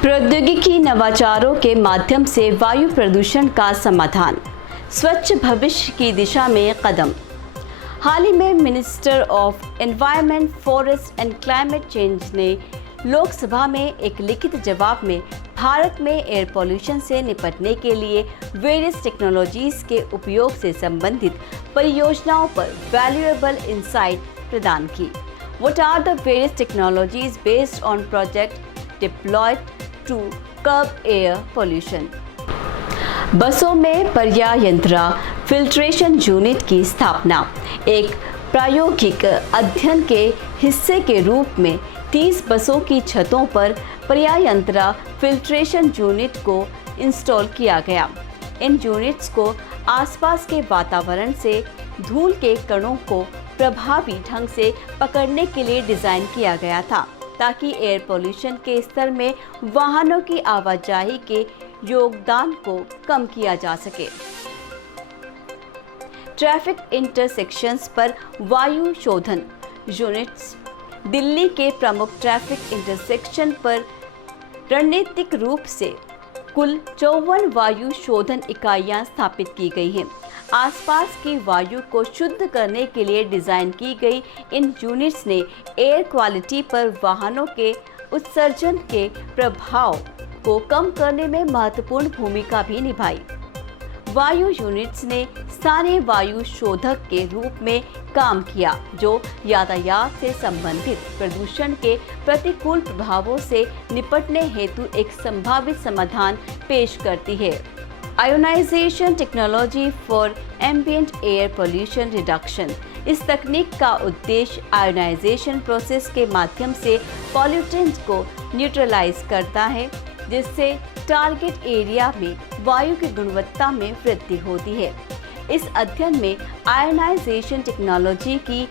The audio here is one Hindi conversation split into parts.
प्रौद्योगिकी नवाचारों के माध्यम से वायु प्रदूषण का समाधान, स्वच्छ भविष्य की दिशा में कदम। हाल ही में minister of environment, forest and climate change ने लोकसभा में एक लिखित जवाब में भारत में एयर पॉल्यूशन से निपटने के लिए वेरियस टेक्नोलॉजीज के उपयोग से संबंधित परियोजनाओं पर वैल्यूएबल इंसाइट प्रदान की। What are the various technologies based on project deployed to curb air pollution? बसों में पर्यायंत्रा फिल्ट्रेशन यूनिट की स्थापना। एक प्रायोगिक अध्ययन के हिस्से के रूप में 30 बसों की छतों पर पर्यायंत्रा फिल्ट्रेशन यूनिट को इंस्टॉल किया गया। इन यूनिट्स को आसपास के वातावरण से धूल के कणों को प्रभावी ढंग से पकड़ने के लिए डिज़ाइन किया गया था, ताकि एयर पोल्यूशन के स्तर में वाहनों की आवाजाही के योगदान को कम किया जा सके। ट्रैफिक इंटरसेक्शंस पर वायु शोधन यूनिट्स। दिल्ली के प्रमुख ट्रैफिक इंटरसेक्शन पर रणनीतिक रूप से कुल 54 वायु शोधन इकाइयां स्थापित की गई हैं। आसपास की वायु को शुद्ध करने के लिए डिज़ाइन की गई इन यूनिट्स ने एयर क्वालिटी पर वाहनों के उत्सर्जन के प्रभाव को कम करने में महत्वपूर्ण भूमिका भी निभाई। वायु यूनिट्स ने स्थानीय वायु शोधक के रूप में काम किया, जो यातायात से संबंधित प्रदूषण के प्रतिकूल प्रभावों से निपटने हेतु एक संभावित समाधान पेश करती है। Ionization technology for ambient air pollution reduction. इस तकनीक का उद्देश्य आयोनाइजेशन प्रोसेस के माध्यम से पॉल्यूटेंट को न्यूट्रलाइज करता है, जिससे टारगेट एरिया में वायु की गुणवत्ता में वृद्धि होती है। इस अध्ययन में आयोनाइजेशन टेक्नोलॉजी की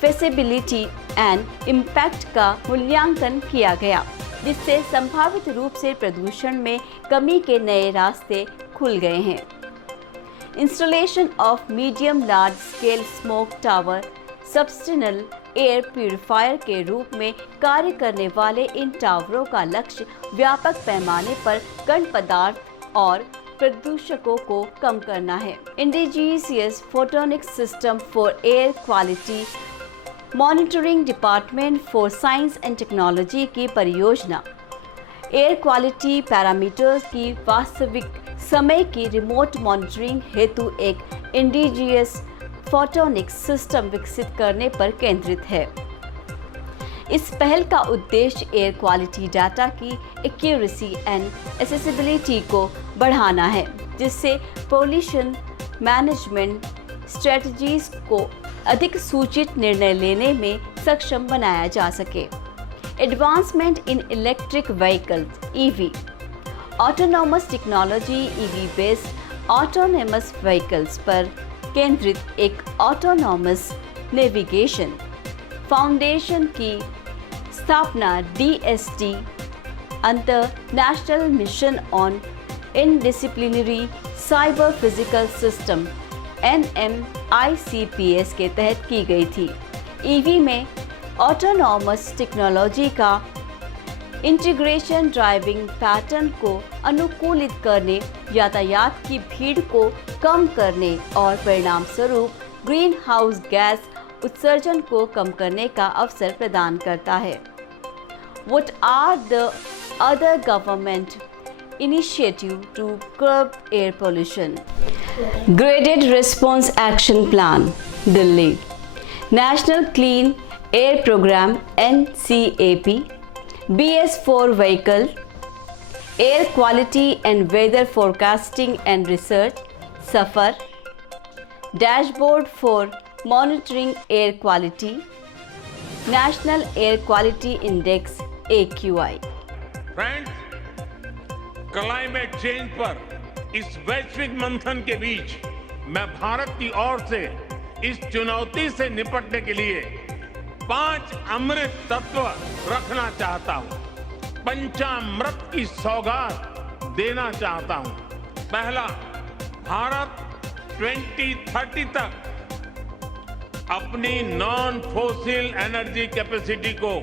फेसिबिलिटी एंड इम्पैक्ट का मूल्यांकन किया गया, जिससे संभावित रूप से प्रदूषण में कमी के नए रास्ते खुल गए हैं। Installation of medium large scale smoke tower substernal air purifier के रूप में कार्य करने वाले इन टावरों का लक्ष्य व्यापक पैमाने पर कण पदार्थ और प्रदूषकों को कम करना है। Indigenous photonic system for air quality monitoring department for science and technology की परियोजना एयर क्वालिटी पैरामीटर्स की वास्तविक समय की रिमोट मॉनिटरिंग हेतु एक इंडिजीनियस फोटोनिक सिस्टम विकसित करने पर केंद्रित है। इस पहल का उद्देश्य एयर क्वालिटी डाटा की एक्यूरेसी एंड एक्सेसिबिलिटी को बढ़ाना है, जिससे पोल्यूशन मैनेजमेंट स्ट्रेटजीज को अधिक सूचित निर्णय लेने में सक्षम बनाया जा सके। Advancement in electric vehicles (EV). Autonomous technology EV based autonomous vehicles पर केंद्रित एक ऑटोनॉमस नेविगेशन फाउंडेशन की स्थापना DST international mission on interdisciplinary cyber physical system NMICPS के तहत की गई थी। EV में ऑटोनॉमस टेक्नोलॉजी का इंटीग्रेशन ड्राइविंग पैटर्न को अनुकूलित करने, यातायात की भीड़ को कम करने और परिणाम स्वरूप ग्रीन हाउस गैस उत्सर्जन को कम करने का अवसर प्रदान करता है। What are the other government initiatives to curb air pollution? Graded Response Action Plan, Delhi. National Clean Air Program NCAP. BS4 Vehicle, Air Quality and Weather Forecasting and Research, SAFAR, Dashboard for Monitoring Air Quality, National Air Quality Index AQI। Friends, climate change पर इस वैश्विक मंथन के बीच मैं भारत की ओर से इस चुनौती से निपटने के लिए 5 अमृत तत्व रखना चाहता हूं, पंचामृत की सौगात देना चाहता हूं। पहला, भारत 2030 तक अपनी नॉन फोसिल एनर्जी कैपेसिटी को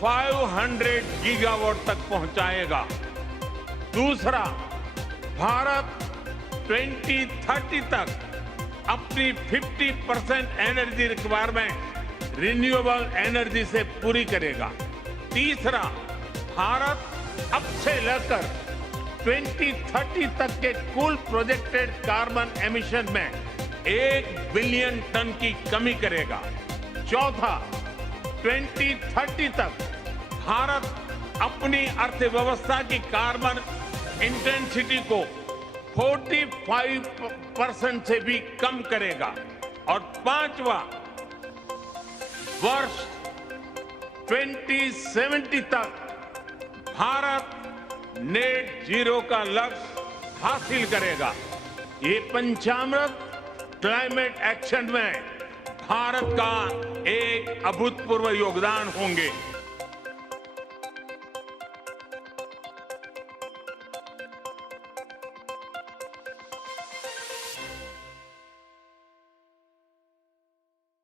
500 गीगावाट तक पहुंचाएगा। दूसरा, भारत 2030 तक अपनी 50% एनर्जी रिक्वायरमेंट रिन्यूएबल एनर्जी से पूरी करेगा। तीसरा, भारत अब से लेकर 2030 तक के कुल प्रोजेक्टेड कार्बन एमिशन में 1 बिलियन टन की कमी करेगा। चौथा, 2030 तक भारत अपनी अर्थव्यवस्था की कार्बन इंटेंसिटी को 45% से भी कम करेगा। और पांचवा, वर्ष 2070 तक भारत नेट जीरो का लक्ष्य हासिल करेगा। ये पंचामृत क्लाइमेट एक्शन में भारत का एक अभूतपूर्व योगदान होंगे।